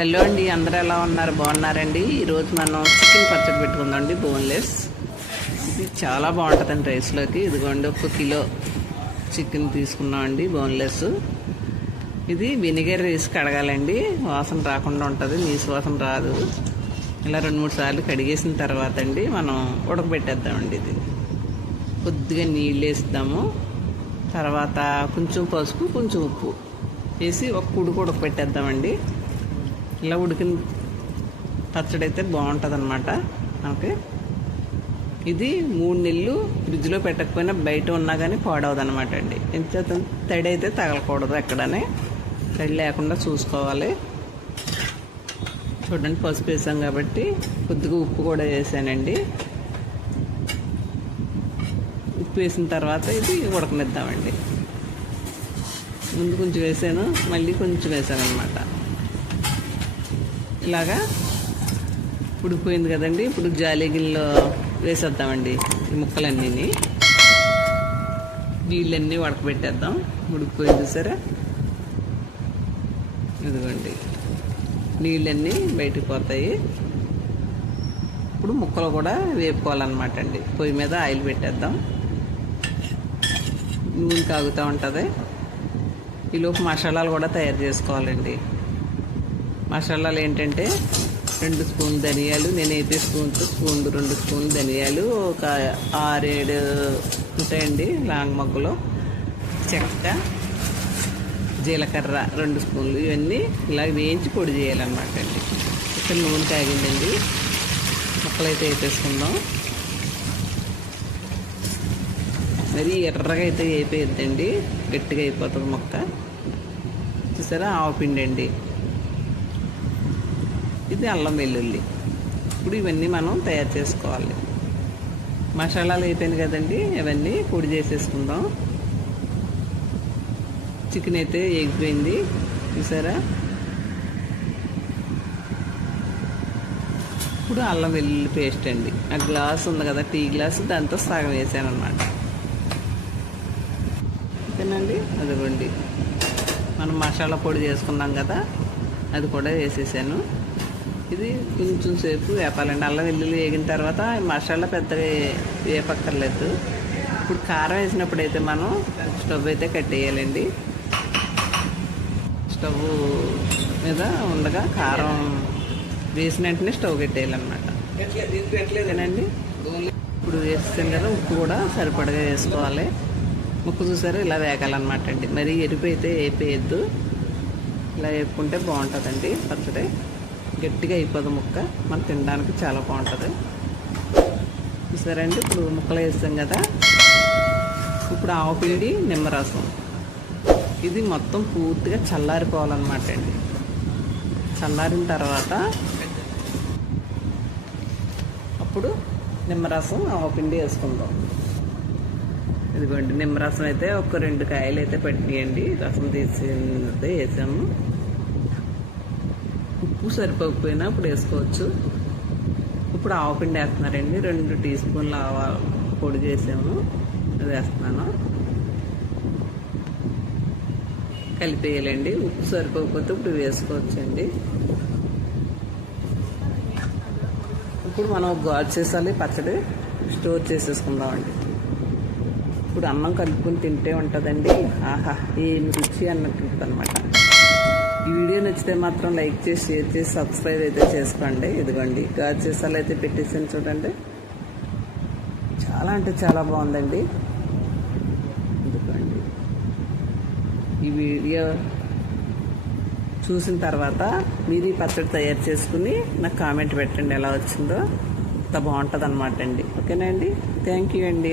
Hello అండి అందరూ ఎలా ఉన్నారు? బాగున్నారండి? ఈరోజు మనం చికెన్ పచ్చడి పెట్టుకుందామండి బోన్లెస్. ఇది చాలా బాగుంటుందండి రైస్లోకి. ఇదిగోండి ఒక కిలో చికెన్ తీసుకున్నామండి బోన్లెస్. ఇది వినిగర్ రైస్ కడగాలండి. వాసన రాకుండా ఉంటుంది నీసు వాసన రాదు. ఇలా రెండు మూడు సార్లు కడిగేసిన తర్వాత అండి మనం ఉడకబెట్టేద్దామండి ఇది. కొద్దిగా నీళ్ళు వేస్తాము తర్వాత కొంచెం పసుపు కొంచెం ఉప్పు వేసి ఒక కుడుకు ఉడకబెట్టేద్దామండి ఇలా ఉడికిన పచ్చడి అయితే బాగుంటుంది అనమాట మనకి ఇది మూడు నెలలు ఫ్రిడ్జ్లో పెట్టకపోయినా బయట ఉన్నా కానీ పాడవదు అనమాట అండి ఎంత తడి అయితే తగలకూడదు ఎక్కడనే. తడి లేకుండా చూసుకోవాలి. చూడండి పసుపు వేసాం కాబట్టి కొద్దిగా ఉప్పు కూడా వేసానండి. ఉప్పు వేసిన తర్వాత ఇది ఉడకనిద్దామండి. ముందు కొంచెం వేసాను మళ్ళీ కొంచెం వేసాను అనమాట లాగా ఉడికిపోయింది కదండి. ఇప్పుడు జాలీ గిన్నెలో వేసేద్దామండి ఈ ముక్కలన్నీ నీళ్ళన్నీ ఉడకబెట్టేద్దాం ఉడికిపోయింది సరే. ఇదిగోండి. నీళ్ళన్నీ బయటికి పోతాయి. ఇప్పుడు ముక్కలు కూడా వేపుకోవాలన్నమాట అండి పొయ్యి మీద ఆయిల్ పెట్టేద్దాం. నూనె కాగుతూ ఉంటుంది. ఈలోపు మసాలాలు కూడా తయారు చేసుకోవాలండి. మసాలాలు ఏంటంటే రెండు స్పూన్ ధనియాలు నేనైతే స్పూన్తో స్పూన్ రెండు స్పూన్ ధనియాలు ఒక ఆరేడు ఉంటాయండి లాంగ్ మగ్గులో. చెక్క జీలకర్ర రెండు స్పూన్లు ఇవన్నీ ఇలా వేయించి పొడి చేయాలన్నమాట అండి. ఇక్కడ నూనె కాగిందండి. ముక్కలైతే అయితే వేసేసుకుందాం ఎర్రగా అయితే అయిపోయిద్దండి. గట్టిగా అయిపోతుంది మొక్క. చూసారా? ఆవపిండి అండి ఇది అల్లం వెల్లుల్లి. ఇప్పుడు ఇవన్నీ మనం తయారు చేసుకోవాలి. మసాలాలు అయిపోయింది కదండి ఇవన్నీ పొడి చేసేసుకుందాం. చికెన్ అయితే ఎగిపోయింది చూసారా? ఇప్పుడు అల్లం వెల్లుల్లి పేస్ట్ అండి. ఆ గ్లాస్ ఉంది కదా టీ గ్లాస్ దాంతో సగం వేసాను అనమాట అదిగోండి. మనం మసాలా పొడి చేసుకున్నాం కదా అది కూడా వేసేసాను. ఇది కొంచెం సేపు వేపాలండి. అల్లం వెల్లుల్లి వేగిన తర్వాత మసాలా పెద్దగా వేపక్కర్లేదు. ఇప్పుడు కారం వేసినప్పుడు అయితే మనం స్టవ్ అయితే కట్టేయాలండి. స్టవ్ మీద ఉండగా కారం వేసిన వెంటనే స్టవ్ కట్టేయాలన్నమాట. అంతేనండి ఇప్పుడు వేస్తాను కదా ఉప్పు కూడా సరిపడగా వేసుకోవాలి. ముక్కు చూసారు ఇలా వేగాలన్నమాట అండి. మరి ఎరుపు అయితే వేపేయద్దు. ఇలా వేపుకుంటే బాగుంటుందండి పచ్చడి. గట్టిగా అయిపోదు ముక్క. మనం తినడానికి చాలా బాగుంటుంది. చూసారండి? ఇప్పుడు ముక్కలు వేస్తాం కదా. ఇప్పుడు ఆవుపిండి నిమ్మరసం ఇది మొత్తం పూర్తిగా చల్లారిపోవాలన్నమాట అండి. చల్లారిన తర్వాత అప్పుడు నిమ్మరసం ఆవపిండి వేసుకుందాం. ఇదిగోండి నిమ్మరసం అయితే ఒక రెండు కాయలు అయితే పట్టియండి రసం తీసి వేసాము. ఉప్పు సరిపోకపోయినా ఇప్పుడు వేసుకోవచ్చు. ఇప్పుడు ఆవపిండి వేస్తున్నారండి. రెండు టీ స్పూన్లు ఆవా పొడి చేసాము. అది వేస్తున్నాను. కలిపేయాలండి. ఉప్పు సరిపోకపోతే ఇప్పుడు వేసుకోవచ్చండి. ఇప్పుడు మనం గాజు చేసాలి పచ్చడి స్టోర్ చేసేసుకుందామండి. ఇప్పుడు అన్నం కలుపుకొని తింటే ఉంటుందండి. ఆహా ఏమి రుచి అన్నట్టు ఉంటుంది అనమాట ఈ వీడియో నచ్చితే మాత్రం లైక్ చేసి షేర్ చేసి సబ్స్క్రైబ్ అయితే చేసుకోండి. ఇదిగోండి గాజు చేసాలు అయితే పెట్టేసాను చూడండి. చాలా అంటే చాలా బాగుందండి. ఇదిగోండి. ఈ వీడియో చూసిన తర్వాత మీరు ఈ పచ్చడి తయారు చేసుకుని నాకు కామెంట్ పెట్టండి ఎలా వచ్చిందో. అంత బాగుంటుంది అనమాట అండి. ఓకేనా అండి? థ్యాంక్ యూ అండి